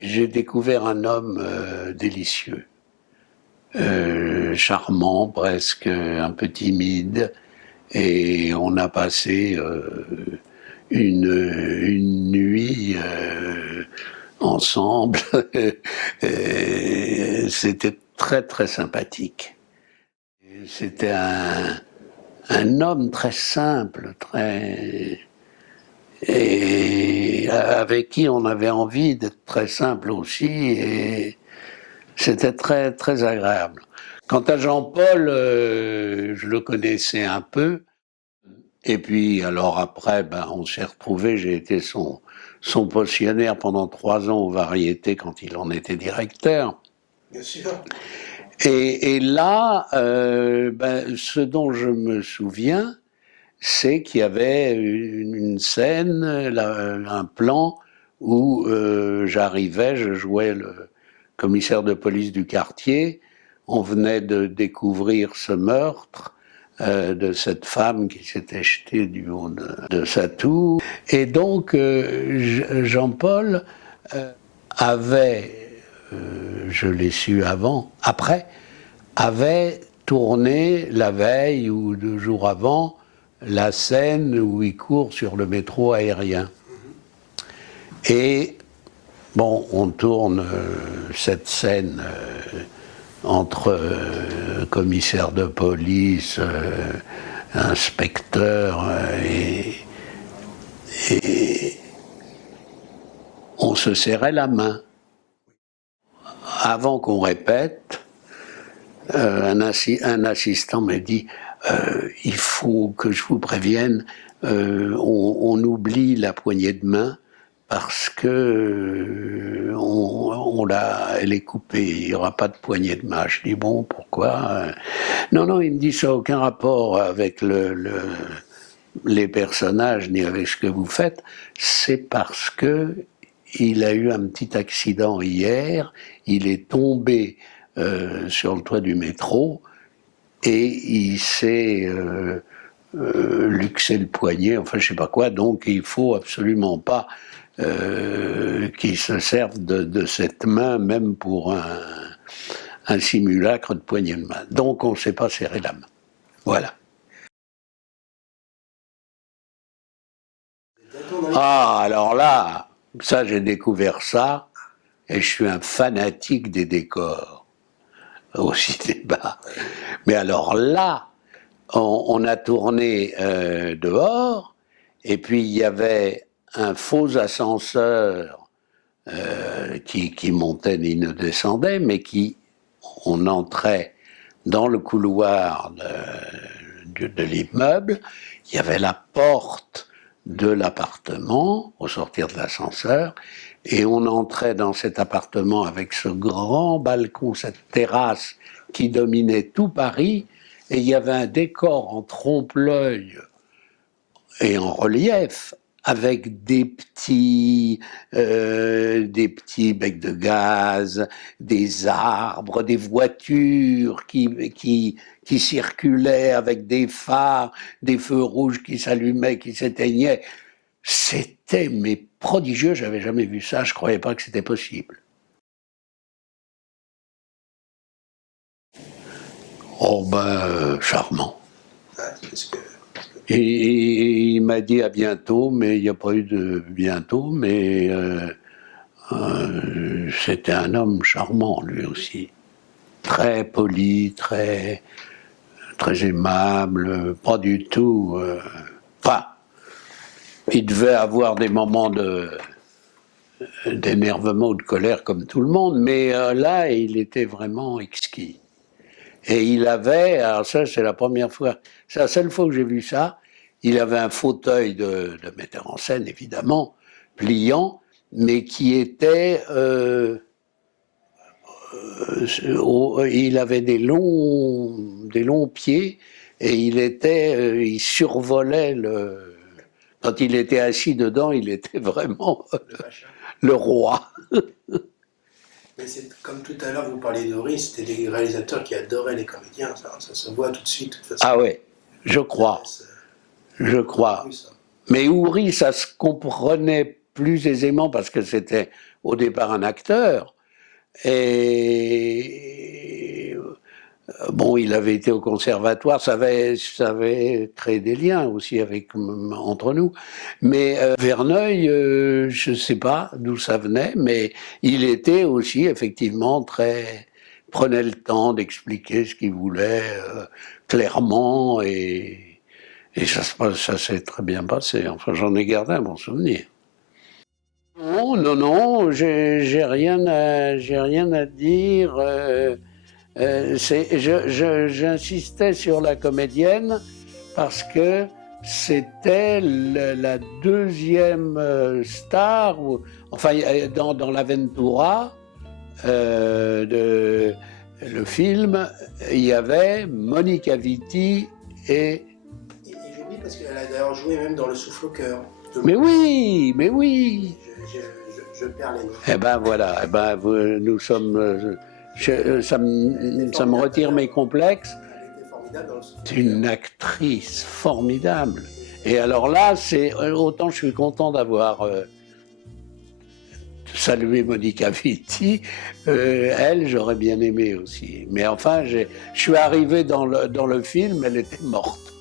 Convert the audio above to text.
J'ai découvert un homme délicieux, charmant, presque un peu timide, et on a passé une nuit ensemble. C'était très très sympathique. C'était un homme très simple, très et avec qui on avait envie d'être très simple aussi, et c'était très très agréable. Quant à Jean-Paul, je le connaissais un peu, et puis alors après, ben, on s'est retrouvés, j'ai été son pensionnaire pendant 3 ans aux Variétés quand il en était directeur. Bien sûr. Et là, ben, ce dont je me souviens, c'est qu'il y avait une scène, un plan où j'arrivais, je jouais le commissaire de police du quartier, on venait de découvrir ce meurtre de cette femme qui s'était jetée du haut de sa tour. Et donc Jean-Paul avait, je l'ai su après, avait tourné la veille ou 2 jours avant la scène où il court sur le métro aérien. Et bon, on tourne cette scène entre commissaire de police, inspecteur, et on se serrait la main. Avant qu'on répète, un assistant m'a dit il faut que je vous prévienne, on oublie la poignée de main parce que elle est coupée, il n'y aura pas de poignée de main. Je dis bon, pourquoi? Non, non, il me dit ça n'a aucun rapport avec les personnages ni avec ce que vous faites, c'est parce que il a eu un petit accident hier, il est tombé sur le toit du métro et il s'est luxé le poignet, enfin je sais pas quoi, donc il faut absolument pas qu'il se serve de cette main, même pour un simulacre de poignée de main. Donc on ne s'est pas serré la main. Voilà. Ah, alors là, ça j'ai découvert ça, et je suis un fanatique des décors au cinéma. Mais alors là, on a tourné dehors, et puis il y avait un faux ascenseur qui montait ni ne descendait, mais on entrait dans le couloir de l'immeuble, il y avait la porte de l'appartement au sortir de l'ascenseur, et on entrait dans cet appartement avec ce grand balcon, cette terrasse qui dominait tout Paris, et il y avait un décor en trompe-l'œil et en relief, avec des petits becs de gaz, des arbres, des voitures qui circulaient avec des phares, des feux rouges qui s'allumaient, qui s'éteignaient. C'était mais prodigieux, j'avais jamais vu ça, je croyais pas que c'était possible. Oh ben, charmant. Et il m'a dit à bientôt, mais il n'y a pas eu de bientôt, mais c'était un homme charmant lui aussi. Très poli, très aimable, pas du tout. Enfin, il devait avoir des moments d'énervement ou de colère comme tout le monde, mais là, il était vraiment exquis. Et il avait, alors ça c'est la première fois, c'est la seule fois que j'ai vu ça, il avait un fauteuil de metteur en scène, évidemment, pliant, mais qui était, il avait des longs pieds, et il survolait quand il était assis dedans, il était vraiment le roi. Mais c'est comme tout à l'heure, vous parliez d'Horry, c'était des réalisateurs qui adoraient les comédiens, ça se voit tout de suite. De toute façon. Ah ouais, je crois. Je crois. Mais Houry, ça se comprenait plus aisément parce que c'était au départ un acteur. Et bon, il avait été au conservatoire, ça avait créé des liens aussi entre nous. Mais Verneuil, je ne sais pas d'où ça venait, mais il était aussi effectivement prenait le temps d'expliquer ce qu'il voulait clairement et ça s'est très bien passé. Enfin, j'en ai gardé un bon souvenir. Non, non, non, j'ai rien à dire. J'insistais sur la comédienne parce que c'était la deuxième star, enfin dans l'Aventura, le film, il y avait Monica Vitti et j'oublie parce qu'elle a d'ailleurs joué même dans Le Souffle au cœur. Mais oui, mais oui. Je perds les noms. Eh ben voilà, nous sommes. Ça me retire mes complexes. C'est une actrice formidable. Et alors là, autant je suis content d'avoir salué Monica Vitti, elle, j'aurais bien aimé aussi. Mais enfin, je suis arrivé dans le film, elle était morte.